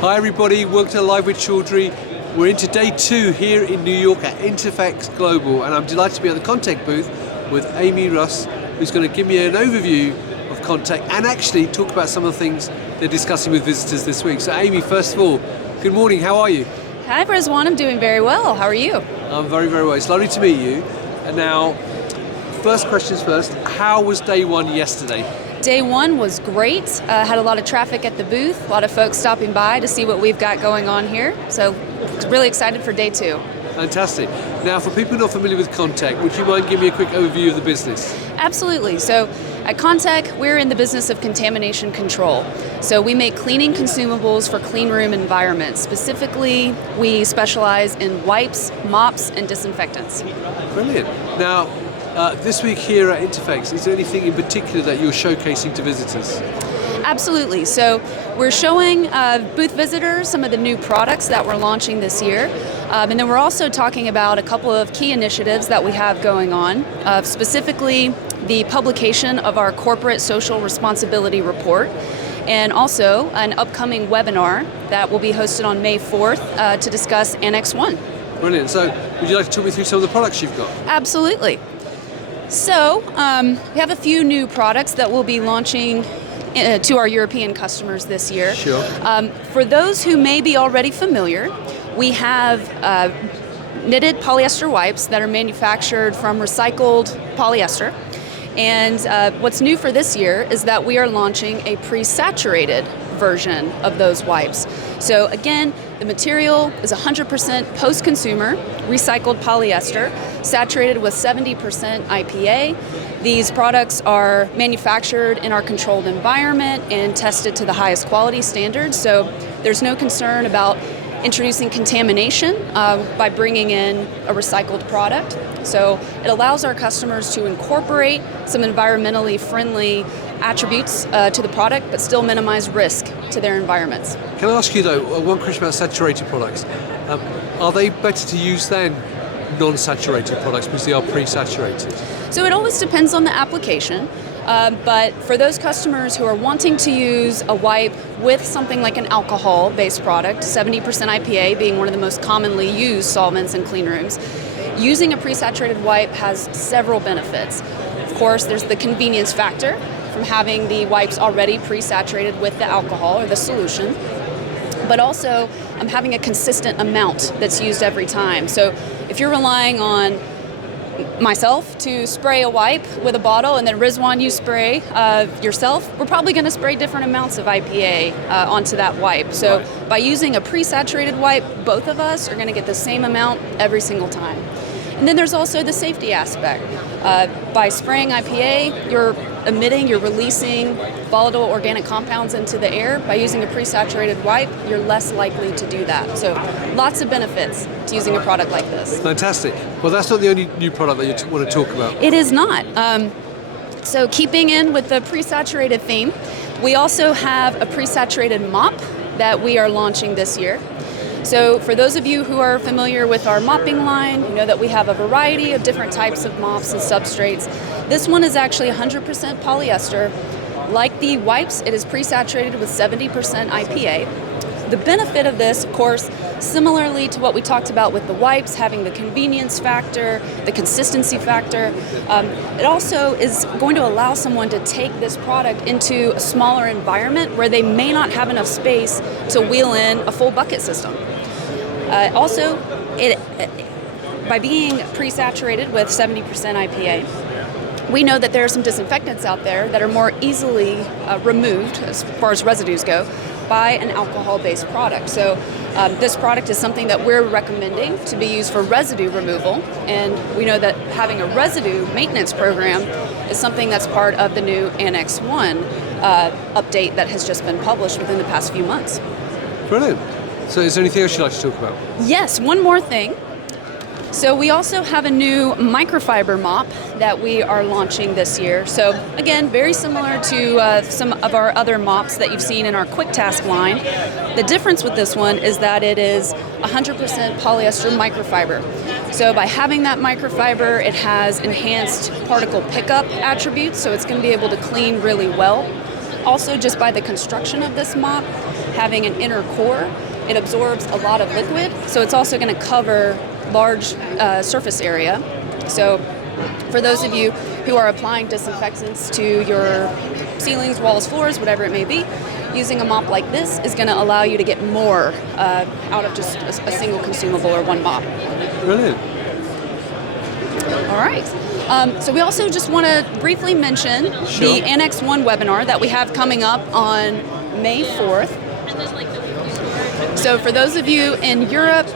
Hi everybody, welcome to Live with Chaudhry. We're into day 2 here in New York at Interphex Global, and I'm delighted to be at the Contec booth with Amy Russ, who's going to give me an overview of Contec and actually talk about some of the things they're discussing with visitors this week. So Amy, first of all, good morning, how are you? Hi Rizwan, I'm doing very well. How are you? I'm very, very well. It's lovely to meet you. And now, first questions first, how was day 1 yesterday? Day 1 was great. Had a lot of traffic at the booth, a lot of folks stopping by to see what we've got going on here. So really excited for day 2. Fantastic. Now for people not familiar with Contec, would you mind giving me a quick overview of the business? Absolutely. So at Contec, we're in the business of contamination control. So we make cleaning consumables for clean room environments. Specifically, we specialize in wipes, mops, and disinfectants. Brilliant. Now, this week here at Interphex, is there anything in particular that you're showcasing to visitors? Absolutely. So we're showing booth visitors some of the new products that we're launching this year. And then we're also talking about a couple of key initiatives that we have going on, specifically the publication of our corporate social responsibility report, and also an upcoming webinar that will be hosted on May 4th to discuss Annex 1. Brilliant. So would you like to talk me through some of the products you've got? Absolutely. So we have a few new products that we'll be launching to our European customers this year. Sure. For those who may be already familiar, we have knitted polyester wipes that are manufactured from recycled polyester. And what's new for this year is that we are launching a pre-saturated version of those wipes. So again, the material is 100% post-consumer recycled polyester, saturated with 70% IPA. These products are manufactured in our controlled environment and tested to the highest quality standards, so there's no concern about introducing contamination by bringing in a recycled product. So it allows our customers to incorporate some environmentally friendly attributes to the product, but still minimize risk to their environments. Can I ask you though, one question about saturated products. Are they better to use than non-saturated products because they are pre-saturated? So it always depends on the application. But for those customers who are wanting to use a wipe with something like an alcohol-based product, 70% IPA being one of the most commonly used solvents in clean rooms, using a pre-saturated wipe has several benefits. Of course, there's the convenience factor from having the wipes already pre-saturated with the alcohol or the solution, but also having a consistent amount that's used every time. So if you're relying on myself to spray a wipe with a bottle and then Rizwan you spray yourself, we're probably going to spray different amounts of IPA onto that wipe. So by using a pre-saturated wipe, both of us are going to get the same amount every single time. And then there's also the safety aspect. By spraying IPA, you're releasing volatile organic compounds into the air. By using a pre-saturated wipe, you're less likely to do that. So lots of benefits to using a product like this. Fantastic. Well, that's not the only new product that you want to talk about. It is not. So keeping in with the pre-saturated theme, we also have a pre-saturated mop that we are launching this year. So for those of you who are familiar with our mopping line, you know that we have a variety of different types of mops and substrates. This one is actually 100% polyester. Like the wipes, it is pre-saturated with 70% IPA. The benefit of this, of course, similarly to what we talked about with the wipes, having the convenience factor, the consistency factor, it also is going to allow someone to take this product into a smaller environment where they may not have enough space to wheel in a full bucket system. Also, by being pre-saturated with 70% IPA, we know that there are some disinfectants out there that are more easily removed, as far as residues go, by an alcohol-based product. So this product is something that we're recommending to be used for residue removal, and we know that having a residue maintenance program is something that's part of the new Annex 1 update that has just been published within the past few months. Brilliant. So is there anything else you'd like to talk about? Yes, one more thing. So we also have a new microfiber mop that we are launching this year. So again, very similar to some of our other mops that you've seen in our QuickTask line. The difference with this one is that it is 100% polyester microfiber. So by having that microfiber, it has enhanced particle pickup attributes, so it's going to be able to clean really well. Also, just by the construction of this mop, having an inner core, it absorbs a lot of liquid, so it's also going to cover large surface area. So for those of you who are applying disinfectants to your ceilings, walls, floors, whatever it may be, using a mop like this is going to allow you to get more out of just a single consumable or one mop. Brilliant. All right. So we also just want to briefly mention the Annex 1 webinar that we have coming up on May 4th. So for those of you in Europe,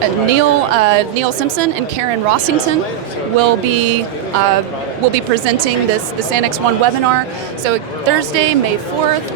Neil Simpson and Karen Rossington will be presenting this Annex 1 webinar. So Thursday, May 4th,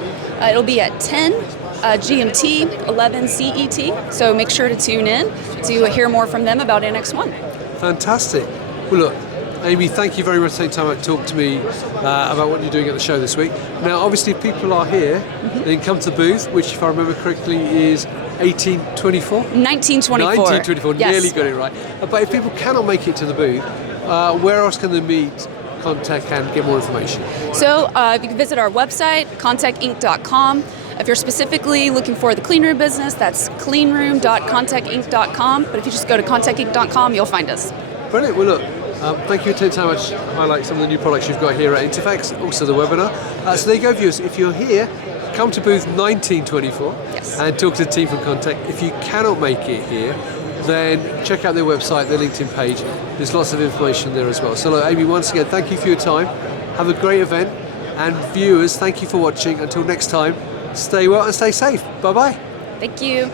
it'll be at 10 GMT, 11 CET. So make sure to tune in to hear more from them about Annex 1. Fantastic. Well, look, Amy, thank you very much for taking time out to talk to me about what you're doing at the show this week. Now, obviously, if people are here, they can come to the booth, which, if I remember correctly, is 1824? 1924. 1924, yes. Nearly got it right. But if people cannot make it to the booth, where else can they meet Contec and get more information? So you can visit our website, contecinc.com. If you're specifically looking for the cleanroom business, that's cleanroom.contecinc.com. But if you just go to contecinc.com, you'll find us. Brilliant. Well, look, thank you for taking time to highlight some of the new products you've got here at Interphex, also the webinar. So there you go, viewers. If you're here, come to booth 1924 and talk to the team from Contec. If you cannot make it here, then check out their website, their LinkedIn page. There's lots of information there as well. So look, Amy, once again, thank you for your time. Have a great event. And viewers, thank you for watching. Until next time, stay well and stay safe. Bye-bye. Thank you.